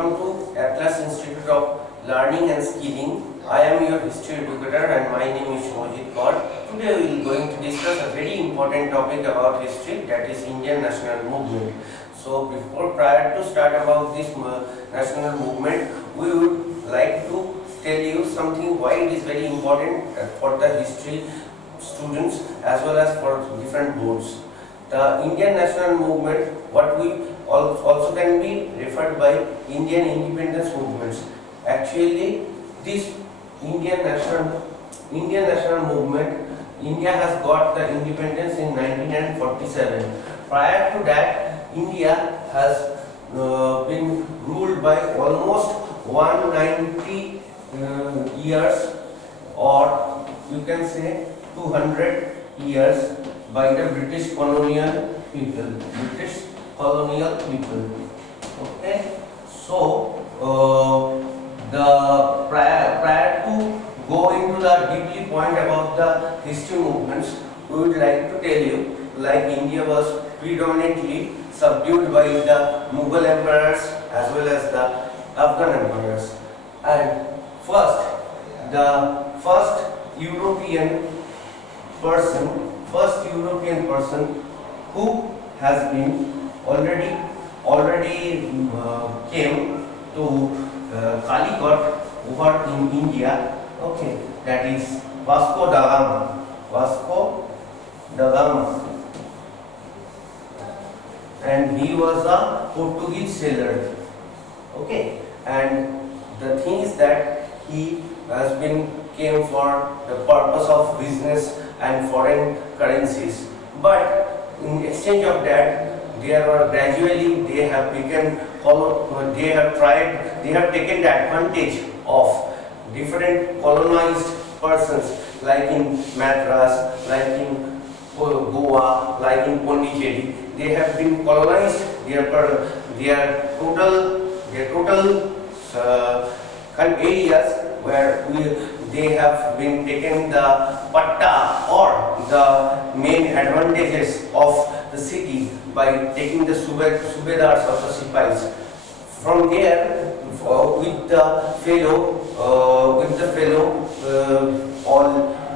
Welcome to Aatlas Institute of Learning and Skilling. I am your history educator and my name is Mojit Kaur. Today we are going to discuss a very important topic about history, that is Indian national movement. So prior to start about this national movement, we would like to tell you something why it is very important for the history students as well as for different boards. The Indian national movement, what we also can be referred by Indian independence movements. Actually, this Indian national movement, India has got the independence in 1947. Prior to that, India has been ruled by almost 190 years, or you can say 200 years, by the British colonial people. Okay, so the prior to go into the deeply point about the history movements, we would like to tell you, like India was predominantly subdued by the Mughal emperors as well as the Afghan emperors, and the first European person who has been already came to Calicut over in India. Okay, that is Vasco da Gama, and he was a Portuguese sailor. Okay, and the thing is that he came for the purpose of business and foreign currencies, but in exchange of that, they have taken the advantage of different colonized persons, like in Madras, like in Goa, like in Pondicherry. They have been colonized. Their total areas where they have been taken the patta or the main advantages of the city by taking the subedars of the sipais. From there, with the fellow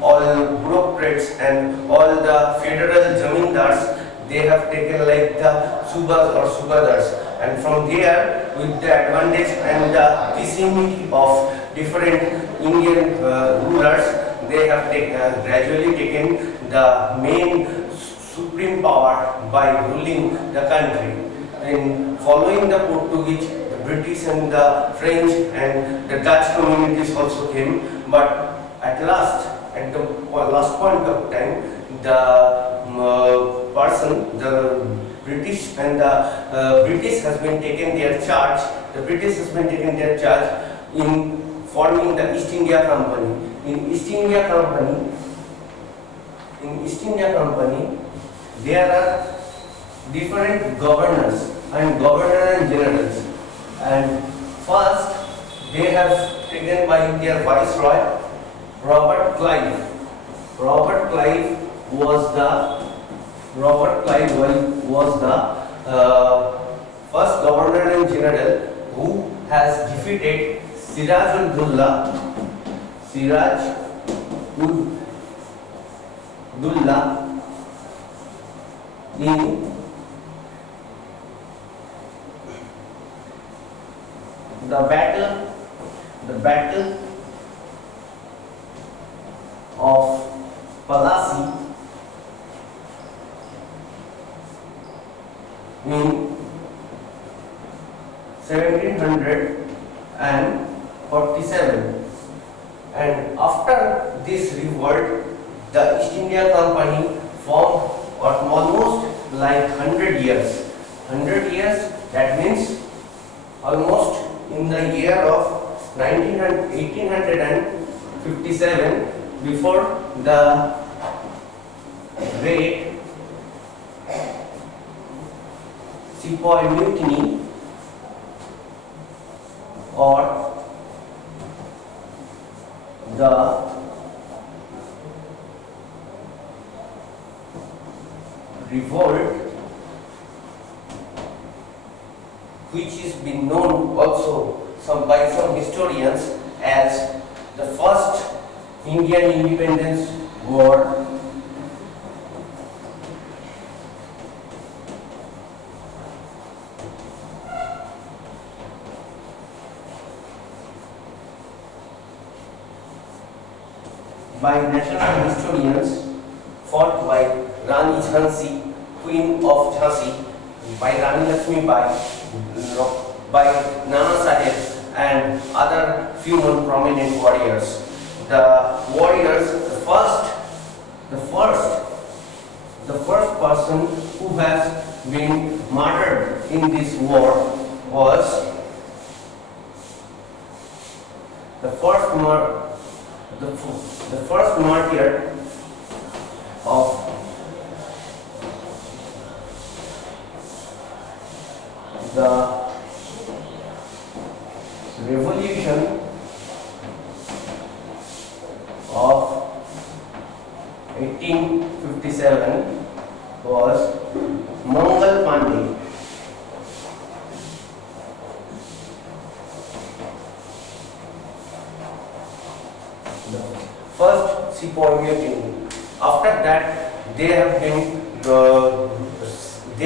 all bureaucrats and all the federal zamindars, they have taken like the subas or subadars, and from there, with the advantage and the vicinity of different Indian rulers, they have gradually taken the main supreme power by ruling the country. And following the Portuguese, the British and the French and the Dutch communities also came, but at the last point of time, the British and the British has been taken their charge. The British has been taken their charge in forming the East India Company. In East India Company, there are different governors and governor-generals. And first, they have taken by their viceroy, Robert Clive. Robert Clive was the first governor-general who has defeated Siraj-ud-Dullah in the battle of Palasi in 1747, and after this revolt, the East India Company formed almost like 100 years. 100 years, that means almost in the year of 1857, before the Great Sepoy Mutiny, or the revolt which is been known also by some historians as the first Indian independence war. By national historians fought by Rani Jhansi, Queen of Jhansi, by Rani Lakshmi Bai, by Nana Sahib and other few more prominent warriors. The warriors, the first person who has been martyred in this war was the first martyr of the revolution of 1857 was Mangal Pandey. First Sepoy Mutiny. After that, they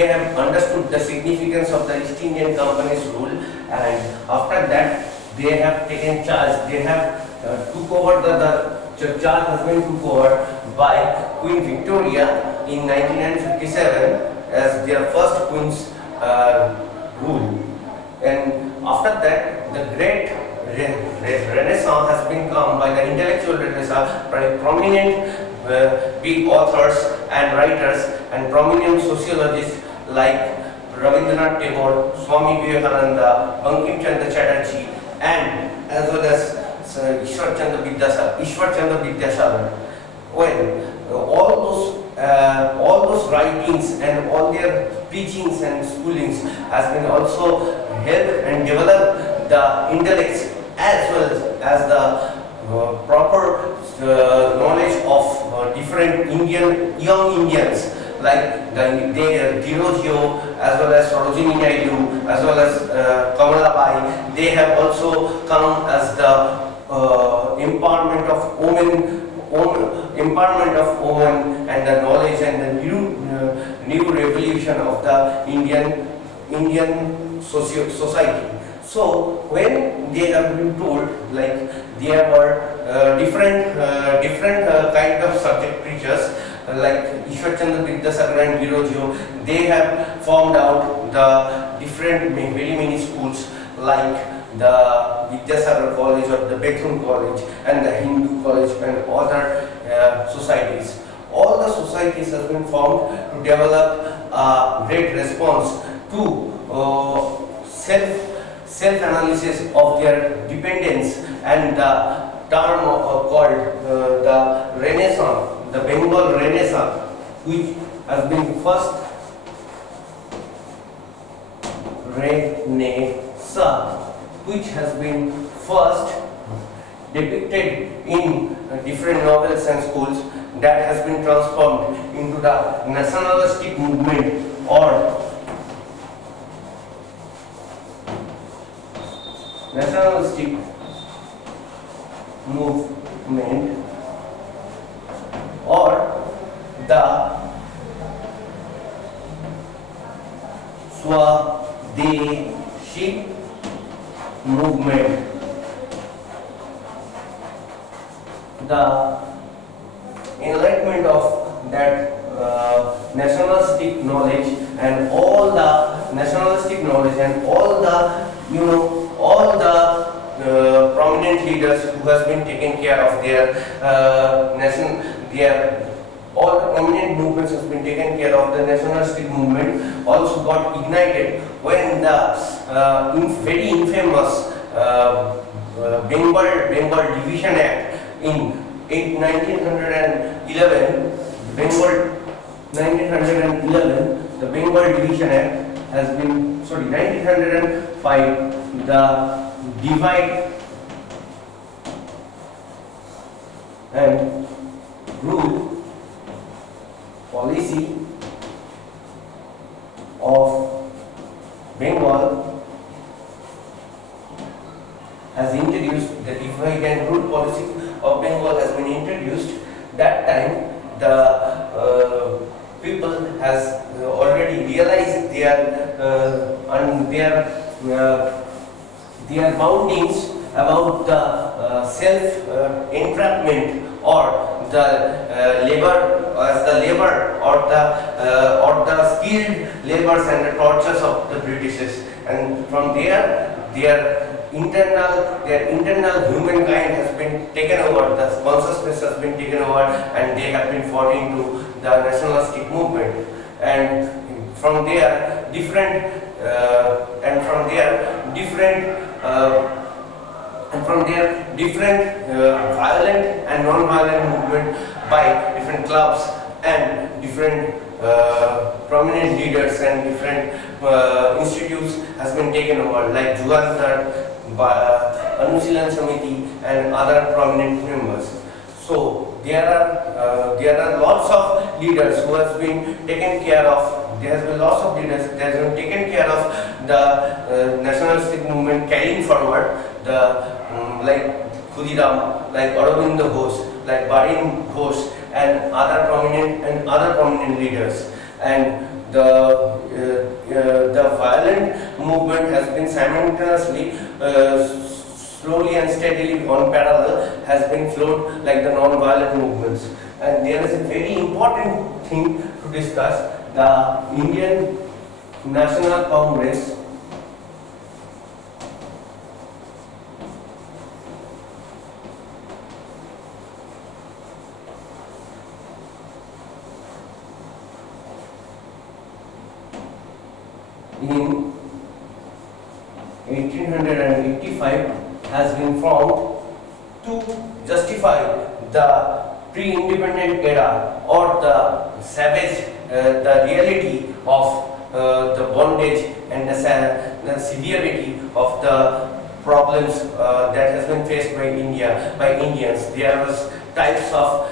have understood the significance of the East Indian Company's rule, and after that, they have taken charge. They have took over the charge has been took over by Queen Victoria in 1957 as their first queen's rule. And after that, the great renaissance has been come by the intellectual renaissance by prominent big authors and writers and prominent sociologists like Rabindranath Tagore, Swami Vivekananda, Bankim Chandra Chatterjee, and as well as Ishwar Chandra Vidyasagar. Well, all those writings and all their teachings and schoolings has been also helped and developed the intellects as well as the proper knowledge of different young Indians like Jatio as well as Sarojini Naidu as well as Kamalabai. They have also come as the empowerment of women and the knowledge and the new revolution of the Indian society. So when they have been told like there were different kind of subject preachers like Ishwar Chandra Vidyasagar and Jatio, they have formed out the different very many schools like the Vidyasagar College or the Bethune College and the Hindu College and other societies. All the societies have been formed to develop a great response to self-analysis of their dependence and the term called the Renaissance, the Bengal Renaissance, which has been first depicted in different novels and schools, that has been transformed into the nationalistic movement or nationalistic movement or the Swadeshi movement. The enlightenment of that nationalistic knowledge and all the nationalistic knowledge and all the prominent leaders who has been taking care of their all the prominent movements has been taken care of. The nationalistic movement also got ignited when the very infamous Bengal Division Act in 1911, the Bengal Division Act has been, 1905, the divide and rule policy of Bengal has introduced, the divide and rule policy of Bengal has been introduced, that time the people has already realized their boundings about the self entrapment or the labor or the skilled labors and the tortures of the Britishers, and from there their internal humankind has been taken over, the consciousness has been taken over, and they have been fought into the nationalistic movement, and from there different violent and non-violent movement by different clubs and different prominent leaders and different institutes has been taken over, like Jugansar, Andoolon Samiti and other prominent members. So there are lots of leaders who has been taken care of. There has been lots of leaders that have been taken care of the nationalistic movement carrying forward. Like Khudiram, like Aurobindo Ghosh, like Barin Ghosh, and other prominent leaders. And the violent movement has been simultaneously, slowly and steadily on parallel, has been flowed like the non-violent movements. And there is a very important thing to discuss: the Indian National Congress in 1885 has been formed to justify the pre-independent era or the savage, the reality of the bondage and the severity of the problems that has been faced by Indians. There was types of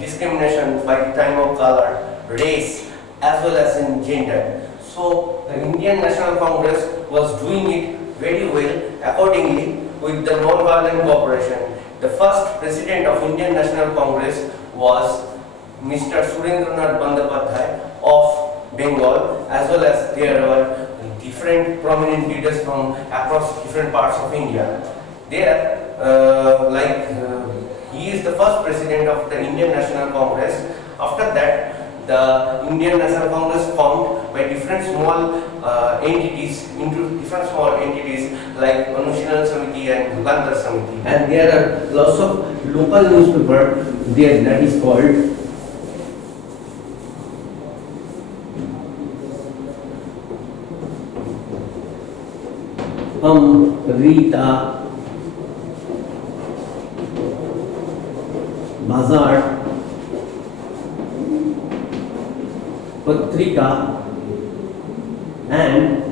discrimination by time of color, race, as well as in gender. So the Indian National Congress was doing it very well accordingly with the non-violent cooperation. The first president of Indian National Congress was Mr. Surendranath Bandyopadhyay of Bengal, as well as there were different prominent leaders from across different parts of India. There, he is the first president of the Indian National Congress. After that, the Indian National Congress formed by different small entities like Andoolon Samiti and Jugansar Samiti. And there are lots of local newspaper there that is called Rita Bazar Patrika and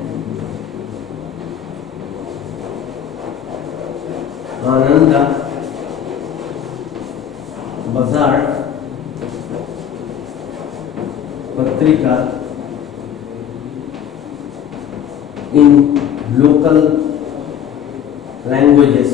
Ananda Bazar Patrika in local languages.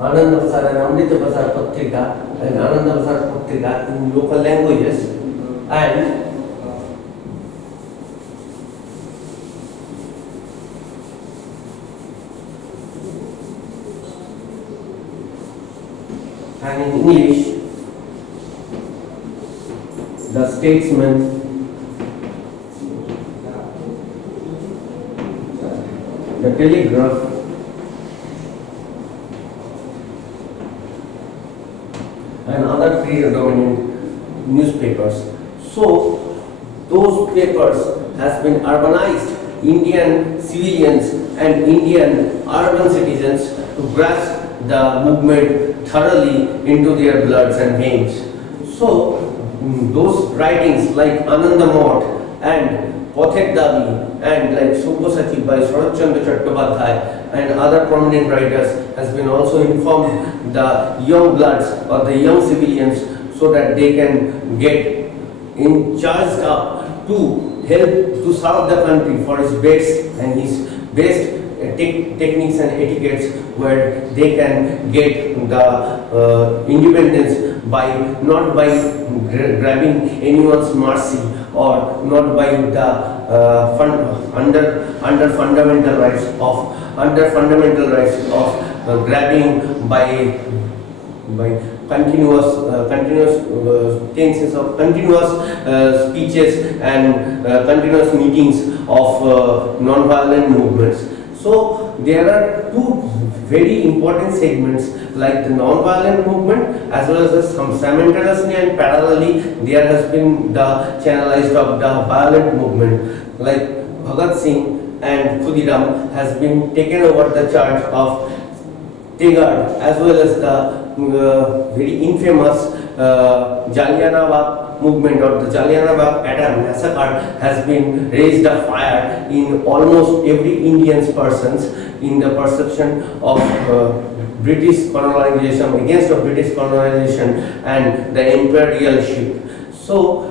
Ananda Bazar and Amrita Bazar Patrika and Ananda Bazar Patrika in local languages, and in English, the Statesman, the Telegraph, and other predominant newspapers. So those papers has been urbanized Indian civilians and Indian urban citizens to grasp the movement thoroughly into their bloods and veins. So those writings like Ananda Mott and Pothek Dabi and like Subhosati by Sharat Chandra Chattopadhyay and other prominent writers has been also informed the young bloods or the young civilians so that they can get in charged up to help to serve the country for his best and his best techniques and etiquettes, where they can get the independence by not by grabbing anyone's mercy, or not by the under fundamental rights of grabbing by continuous tenses of continuous speeches and continuous meetings of non-violent movements. So there are two very important segments, like the non-violent movement as well as simultaneously and parallelly there has been the channelized of the violent movement, like Bhagat Singh and Khudiram has been taken over the charge of Tigard, as well as the very infamous Jallianwala movement, or the Jallianwala massacre has been raised a fire in almost every Indian's persons in the perception of British colonization, against the British colonization and the imperialship. So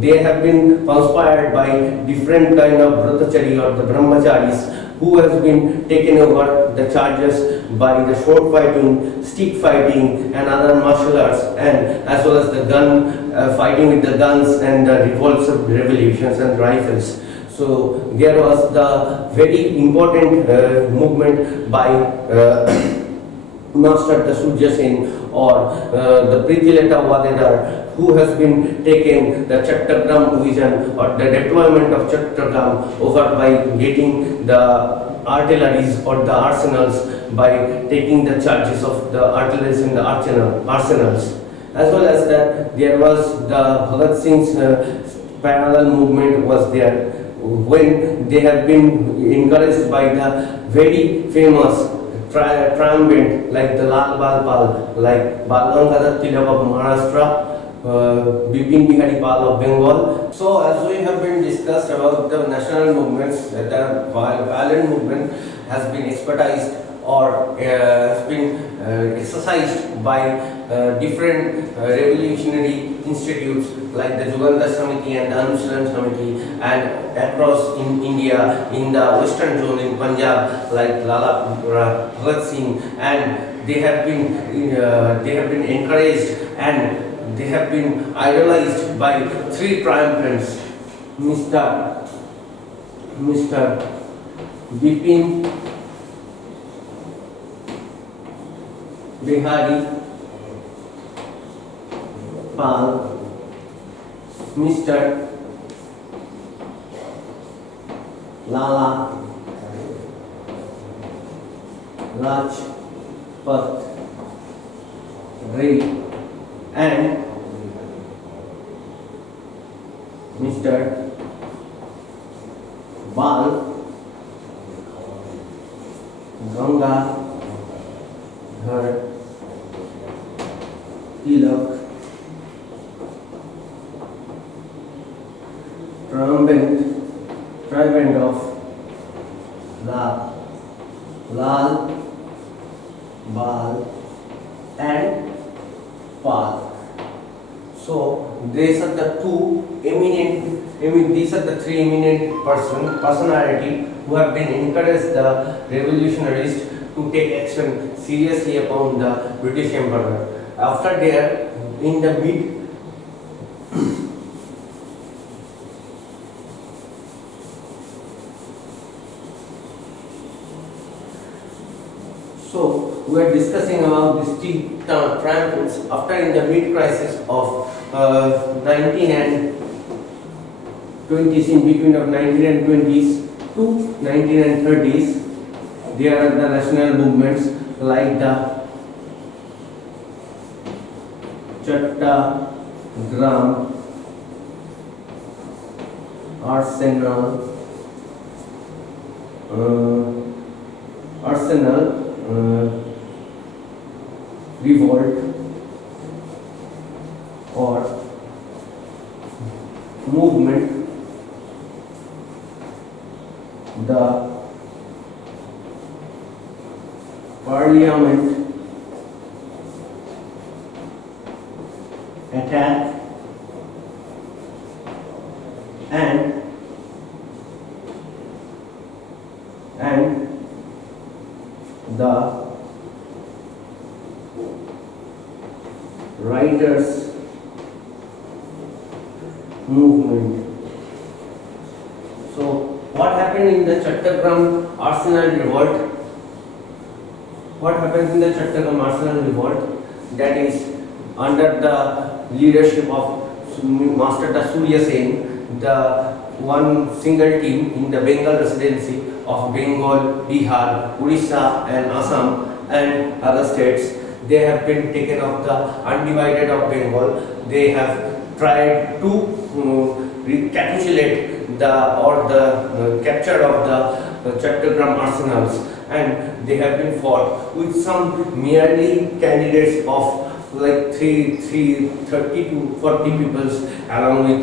they have been conspired by different kind of Bratachari or the Brahmacharis, who has been taken over the charges by the sword fighting, stick fighting and other martial arts, and as well as the gun fighting with the guns and the revolts of revolutions and rifles. So there was the very important movement by Master Surya Sen or the Pritileta Vadedar, who has been taken the Chattogram division or the deployment of Chattogram over by getting the artilleries or the arsenals, by taking the charges of the artilleries in the arsenals. As well as that, there was the Bhagat Singh's parallel movement was there, when they have been encouraged by the very famous triumvirate like the Lal Bal Pal, like Bal Gangadhar Tilak of Maharashtra, Bipin Bihari Pal of Bengal. So as we have been discussed about the national movements, the violent movement has been expertized or has been exercised by different revolutionary institutes like the Jugandhar Samiti and the Andoolon Samiti, and across in India, in the western zone in Punjab, like Lala Bhagat Singh, and they have been encouraged and they have been idolized by three triumphants, Mr. Bipin Bihari Pal, Mr. Lala Rajpat Ray, and Mr. Bal Gangadhar Tilak, triumphant of the Lal, Bal and Pal. So these are the these are the three eminent personality who have been encouraged the revolutionaries to take action seriously upon the British Emperor. After there, in the mid so we are discussing about these three triumphs after in the mid crisis of 19 and 20s, in between of 19 and 20s to 19 and 30s. There are the national movements like the Chattogram Arsenal revolt or movement, the Parliament attack and the writers movement. So what happened in the Chattogram Arsenal revolt? What happens in the Chattogram Arsenal revolt? That is under the leadership of Master Surya Sen, the one single team in the Bengal residency of Bengal, Bihar, Orissa and Assam and other states. They have been taken off the undivided of Bengal. They have tried to recapitulate the capture of the Chattogram arsenals, and they have been fought with some merely candidates of like 30 to 40 peoples along with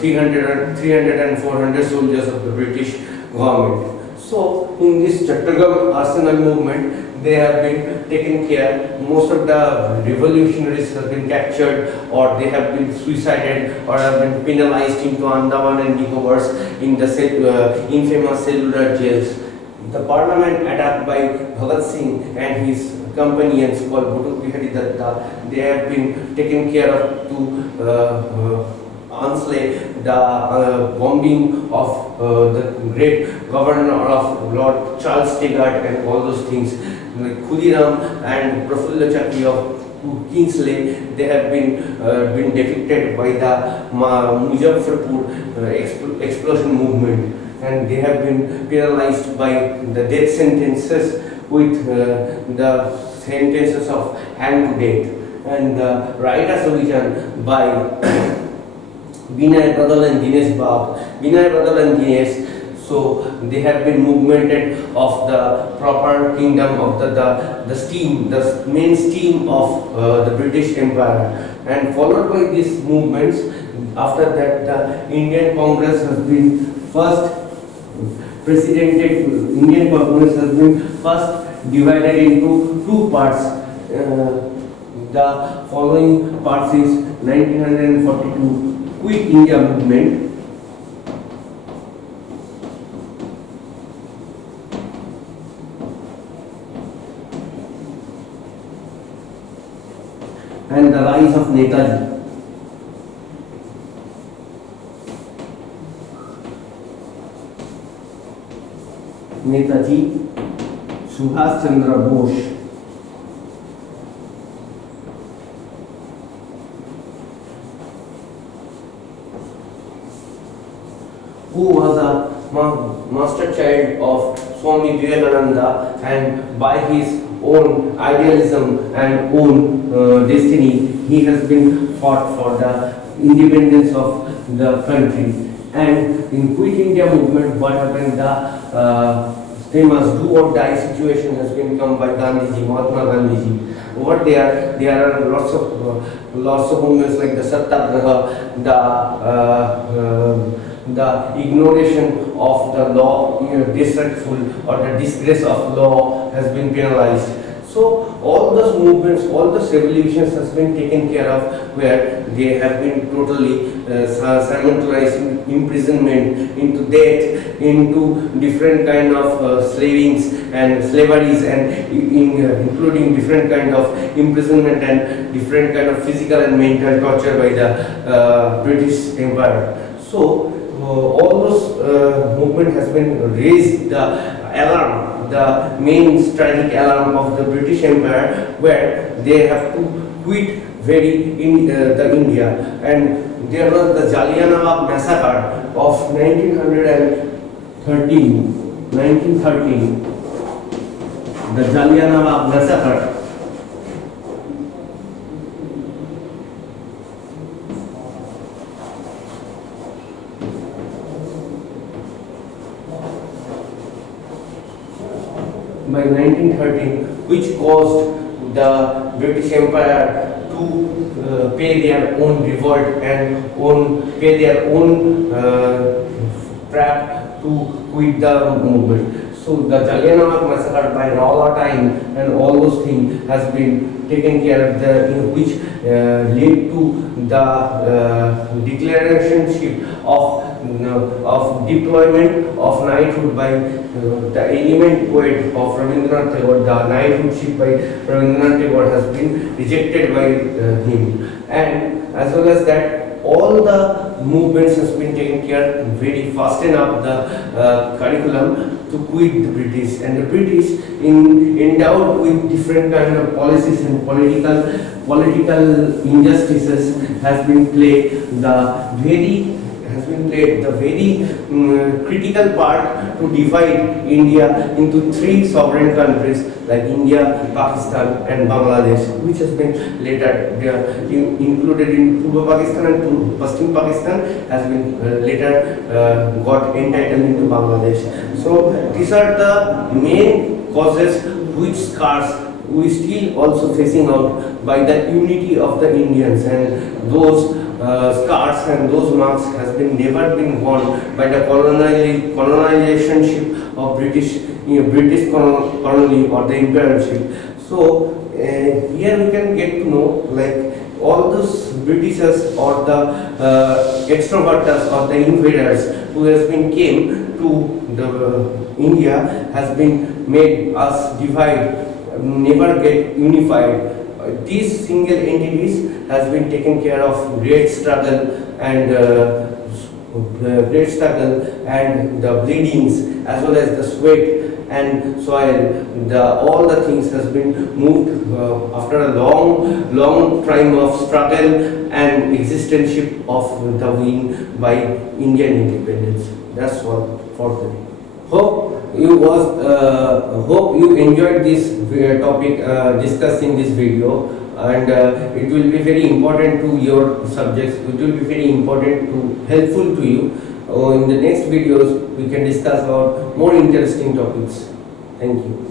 300 and 400 soldiers of the British government. So in this Chattogram arsenal movement, they have been taken care. Most of the revolutionaries have been captured, or they have been suicided, or have been penalized into Andaman and Nicobars in the infamous cellular jails. The parliament attacked by Bhagat Singh and his companions called Bhutu Bihari Datta, they have been taken care of to unslay the bombing of the great governor of Lord Charles Tegart and all those things. Like Khudiram and Prafulla Chakri of Kingsley, they have been defeated by the Muzaffarpur explosion movement, and they have been penalized by the death sentences with the sentences of hand to death, and the right assumption by Binay Badal and Dinesh Bab. Binay Badal and Dinesh, so they have been movemented of the proper kingdom of the main stream of the British Empire, and followed by these movements. After that, the Indian Congress has been first Indian Congress has been first divided into two parts. The following parts is 1942 Quit India movement, and the rise of Netaji. Netaji Subhash Chandra Bose. Who was a master child of Swami Vivekananda, and by his own idealism and own destiny, he has been fought for the independence of the country. And in Quit India movement, what happened? The famous do or die situation has been come by Gandhiji, Mahatma Gandhiji. Over there are lots of movements like the Satyagraha, the ignoration of the law, disrespectful or the disgrace of law has been penalized. So all those movements, all those revolutions has been taken care of, where they have been totally simultaneous imprisonment, into death, into different kind of slavings and slaveries, and including different kind of imprisonment and different kind of physical and mental torture by the British Empire. So all those movement has been raised the alarm, the main strategic alarm of the British Empire, where they have to quit the India. And there was the Jallianwala massacre of 1913, the Jallianwala massacre. By 1913, which caused the British Empire to pay their own revolt and pay their own trap to quit the movement. So the Jallianwala massacre by raw time and all those things has been taken care of, which led to the declarationship of deployment of knighthood by the element poet of Rabindranath Tagore. The knighthoodship by Rabindranath Tagore has been rejected by him, and as well as that, all the movements has been taken care, very fasten up the curriculum to quit the British, and the British endowed with different kind of policies and political injustices has been played the very critical part to divide India into three sovereign countries like India, Pakistan and Bangladesh, which has been later included in Purva Pakistan, and Paschim Pakistan has been later got entitled into Bangladesh. So these are the main causes which scars we still also facing out by the unity of the Indians, and those scars and those marks has been never been gone by the colonizationship of British colony or the imperialship. So here we can get to know, like, all those Britishers or the extroverters or the invaders who has been came to the India has been made us divide, never get unified. These single entities has been taken care of great struggle and the bleedings as well as the sweat and soil. All the things has been moved after a long time of struggle and existential of the win by Indian independence. That's all for today. Hope you enjoyed this topic discussed in this video, and it will be very important to your subjects. It will be very important to helpful to you. In the next videos we can discuss about more interesting topics. Thank you.